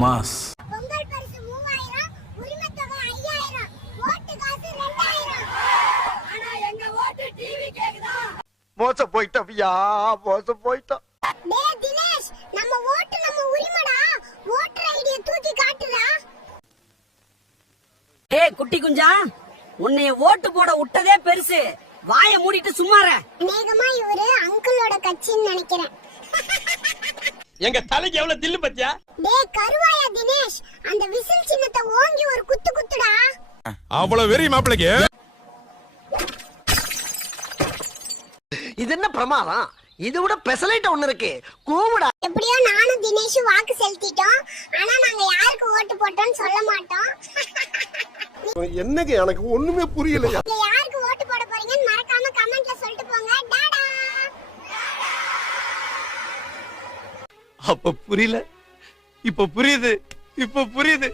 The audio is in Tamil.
மாஸ். பொங்கல் பரிசு 3000, உரிமை தொகை 5000, ஓட்டு காசு 2000. ஆனா எங்க ஓட்டு டிவி கேக்குதா? மோச போயிட்டோம்யா, மோச போயிட்டோம். டேய் தினேஷ், நம்ம ஓட்டு நம்ம உரிமைடா. ஓட்டர் ஐடியை தூக்கி காட்டுடா. ஏய் குட்டி குஞ்சா, உன்னைய ஓட்டு போட விட்டதே பெருசு. வாயை மூடிட்டு சும்மாற. அநேகமா இவரு அங்கிளோட கட்சின்னு நினைக்கிறேன். எங்க தலைக்கு எவ்வளவு தில்லு பத்தியா? டேய் கருவாயா தினேஷ், அந்த விசில் சின்னத்தை ஓங்கி ஒரு குத்து குத்துடா. அவ்வளவு வெறி மாப்பிளைக்கு. இது என்ன பிரமாதம்? இது விட பெசலைட் ஒண்ணு இருக்கு, கூவுடா. எப்படியோ நானும் தினேஷும் வாக்கு செலுத்திட்டோம். ஆனா நாங்க யாருக்கு ஓட்டு போட்டோம்னு சொல்ல மாட்டோம். என்னங்க எனக்கு ஒண்ணுமே புரியலையா? நீங்க யாருக்கு ஓட்டு போட போறீங்கன்னு மறக்காம கமெண்ட்ல சொல்லிட்டு போங்க. டாடா. அப்ப புரியல, இப்ப புரியுது, இப்ப புரியுது.